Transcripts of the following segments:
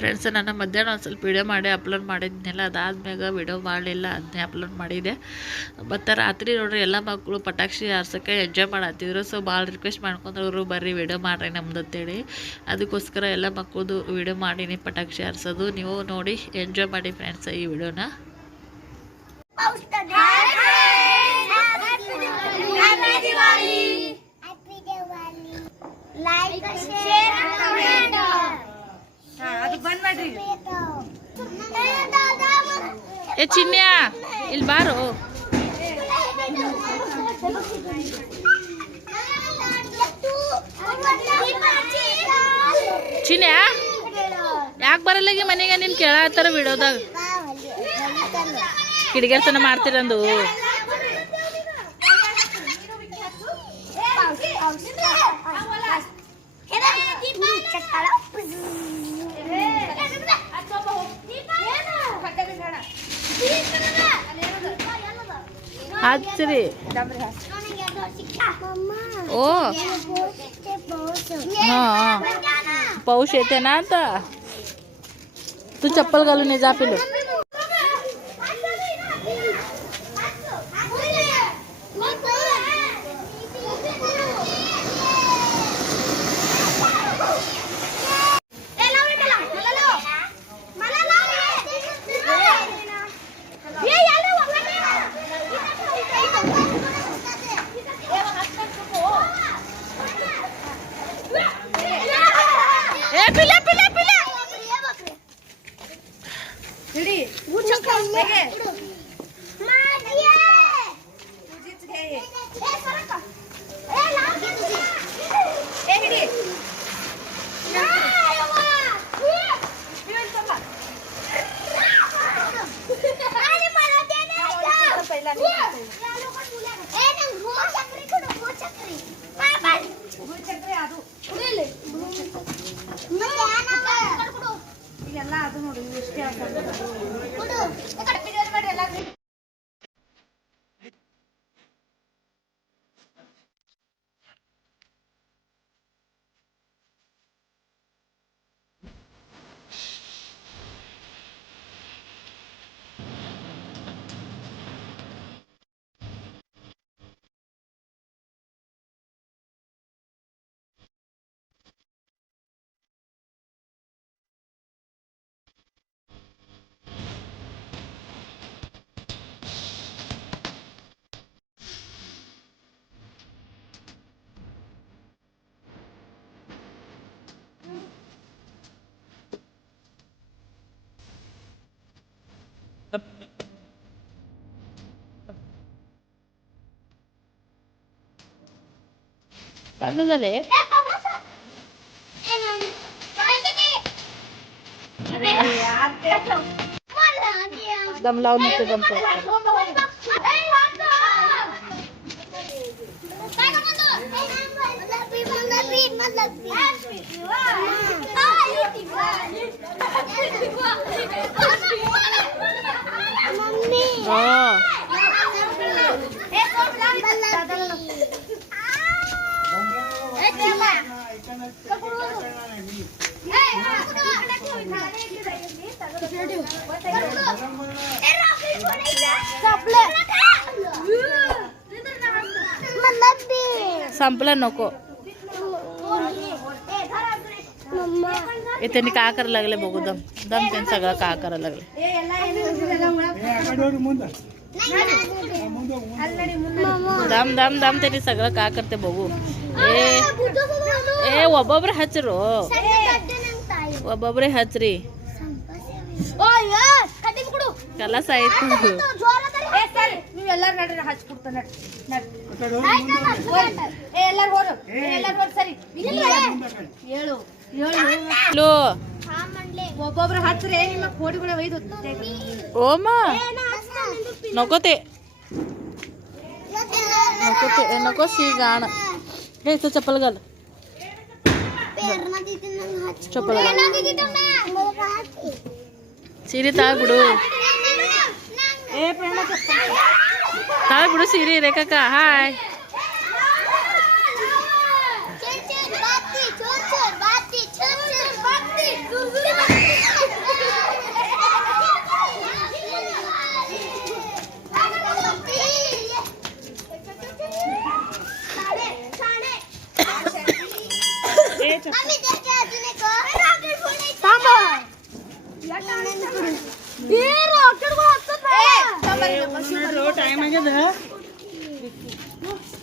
Friends, ನಾನು ಮಧ್ಯಾಹ್ನ ಒಂದು ಸ್ವಲ್ಪ ವೀಡಿಯೋ ಮಾಡಿ ಅಪ್ಲೋಡ್ ಮಾಡಿದ್ನೆಲ್ಲ, ಅದಾದ್ಮ್ಯಾಗ ವೀಡಿಯೋ ಮಾಡಲಿಲ್ಲ, ಅದನ್ನೇ ಅಪ್ಲೋಡ್ ಮಾಡಿದೆ. ಮತ್ತು ರಾತ್ರಿ ನೋಡ್ರಿ ಎಲ್ಲ ಮಕ್ಕಳು ಪಟಾಕ್ಷಿ ಹಾರ್ಸೋಕ್ಕೆ ಎಂಜಾಯ್ ಮಾಡತ್ತಿದ್ರು. ಸೊ ಭಾಳ ರಿಕ್ವೆಸ್ಟ್ ಮಾಡ್ಕೊಂಡ್ರು, ಬರ್ರಿ ವೀಡಿಯೋ ಮಾಡಿರಿ ನಮ್ದು ಅಂತೇಳಿ. ಅದಕ್ಕೋಸ್ಕರ ಎಲ್ಲ ಮಕ್ಕಳದು ವೀಡಿಯೋ ಮಾಡೀನಿ, ಪಟಾಕ್ಷಿ ಹಾರಿಸೋದು. ನೀವು ನೋಡಿ ಎಂಜಾಯ್ ಮಾಡಿ ಫ್ರೆಂಡ್ಸ್ ಈ ವಿಡಿಯೋನ. ಏ ಚಿನ್ಯ, ಇಲ್ಲಿ ಬಾರು. ಚಿನ್ಯ ಯಾಕೆ ಬರಲ್ಲಾಗಿ ಮನೆಗೆ? ನೀನು ಕೇಳತ್ತಾರ ವಿಡಿಯೋದಾಗ ಕಿಡಿಗೇರ್ತನ ಮಾಡ್ತೀರಂದು. ಹಚ್ಚ್ರಿ. ओ हाँ पाऊस येते ना आता. तू चप्पल घालून ये जा pillow. Paano dali? Dam lao nito dam po. Oh. संपला नको. त्यांनी का करायला लागले बघू. दम दम त्यांनी सगळं का करायला लागले. दम दम दम त्यांनी सगळं का करते बघू. ए ಒಬ್ಬೊಬ್ರೆ ಹಚ್ಚರು. ಒಬ್ಬೊಬ್ರೆ ಹಚ್ಚ್ರಿ. ಕೆಲಸ ಆಯ್ತು. ನೀವೆಲ್ಲರೂ ನಡ್ರಿ ಹಚ್ಕೊಡ್ತಾನೆ. ಸರಿ ಹೇಳು ಹೇಳು. ಒಬ್ಬೊಬ್ರು ಹಚ್ಚ್ರೆ ನಿಮ್ಮ ಕೋಡಿಗಳ ಒಯ್ದು ಓಮ ನಕೋತೆ नकोते नको सी गाण. हे तो चप्पल घाल. चप्पल घाल. सीरी ताळ बिडू. ए प्रेमा चप्पल ताळ बिडू सीरी रेखा का. हाय बाती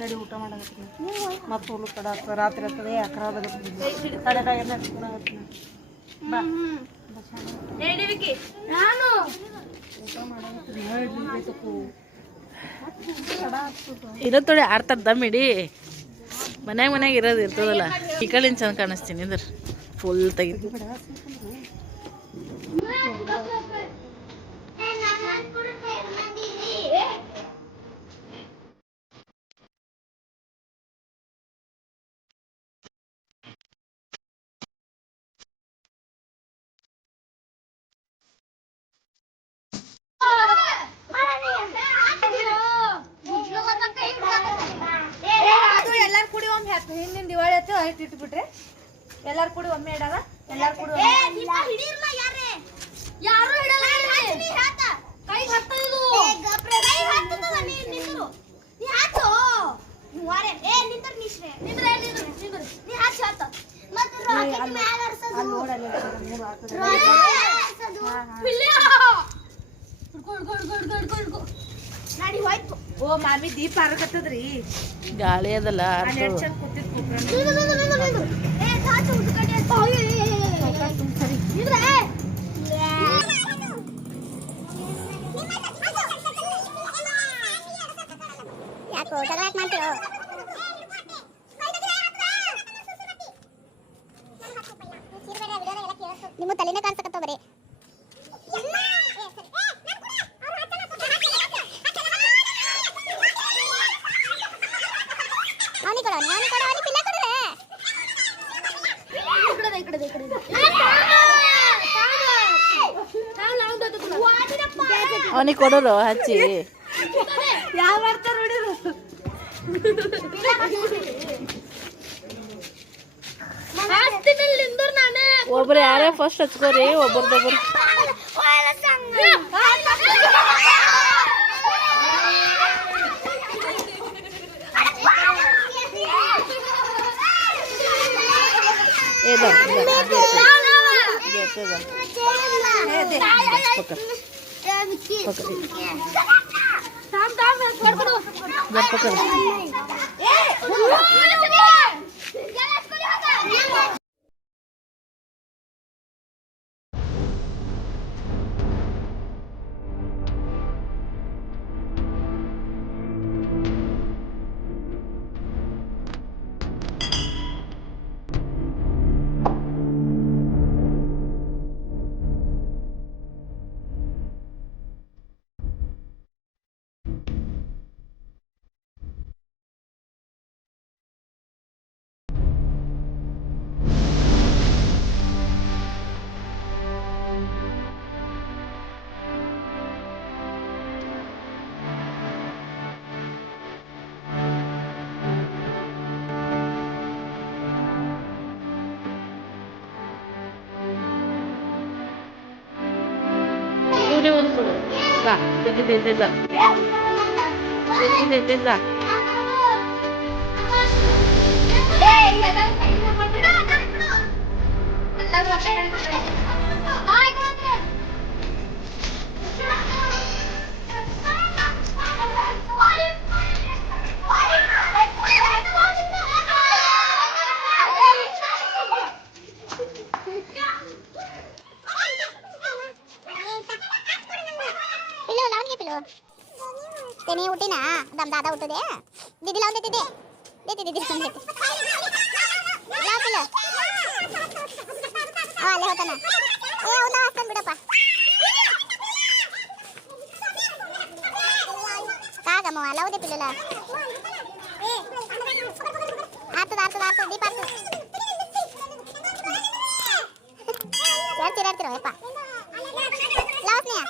ನಡಿ ಊಟ ಮಾಡಕತ್ತೀನಿ ಮತ್ತು ಹುಲ್ಲು ಕಡ ಆಗ್ತದೆ ರಾತ್ರಿ ಆಗ್ತದೆ ಅಕರಾದಾಗ ತಡೆಕಾಯಿ ಬಾ ಇರೋ ತೊಡೆ ಆಡ್ತಾರ ದಮ್ ಇಡೀ ಮನ್ಯಾಗ ಇರೋದು ಇರ್ತದಲ್ಲ ಈ ಕಡೆಯಿಂದ ಚಂದ ಕಾಣಿಸ್ತೀನಿ ಇದ್ರ ಫುಲ್ ತೆಗಿತು ಎಲ್ಲಾರು ಕೂಡಿ ಒಮ್ಮೆ ಹಿಂದಿನ ದಿವಾಳಿ ಆಯ್ತು ಆಯ್ತು ಇಟ್ಬಿಟ್ರೆ ಎಲ್ಲಾರು ಕೂಡಿ ಒಮ್ಮೆ ಇಡಲ್ಲ ಎಲ್ಲಾರು ಕೂಡಿ ಯಾರು ಹಿಡಲ್ಲ ಕೈ ಹತ್ತದು ಕೈ ಹತ್ತದ ನಿಂದ್ರು ನೀ ಹಾಚೋ ವಾರೆ ಏ ನಿಂದ್ರ ನಿಶ್ರೆ ನಿಂದ್ರ ನಿಂದ್ರ ನಿಂದ್ರ ನೀ ಹಾಚೋ ಹತ್ತ ಮತ್ತೆ ರಾಕೆಟ್ ಮ್ಯಾಲ ಆರ್ಸದು ನೋಡಲ್ಲ ಮೂರು ಹಾಕದು ಪಿಲ್ಯ good good good good good good ನಾಡಿ ಹೋಯ್ತು ಓ ಮಾಮಿ ದೀಪ ಆರಕತ್ತದ್ರಿ ಗಾಳಿ ಅದಲ್ಲ ಅಲ್ಲಿ ಎಷ್ಟು ಚಂದ ಕೂತಿತ್ತು ಏ ಹಾಚೋ ಉಟ್ಕಡೆ ಸರಿ ನಿಂದ್ರ ಯಾಕೋ ಜಗಳಾಟ ಮಾಡ್ತೀರೋ ನಿಮ್ಮ ತಲೆನೇ ಕಾಣಿಸಕತ್ತವ ಬರೀ ಅವನಿ ಕೊಡ ಅವನಿ ಕೊಡ ಅವನಿ ಪಿಲ್ಲ ಕೊಡಲೆ ಈ ಕಡೆ ಅವನಿಗೆ ಕೊಡೋರು ಹಚ್ಚಿ ಯಾವ ಮಾಡ್ತಾರ ನೋಡಿರು ಒಬ್ರು ಯಾರೇ ಫಸ್ಟ್ ಹಚ್ಕೋರಿ ಒಬ್ಬರದೊಬ್ಬರು Va, desde तेने उठे ना दम दादा उठे दे दीदी लाओ दे दे दे दीदी लाओ पिलो हां ले होता ना ए होता हसन बिडप्पा कागा मो लाओ दे पिलो ला ए आतो दीप आतो यार चिराಡ್ತಿರೋ ಯಪ್ಪ लाओ स्नेहा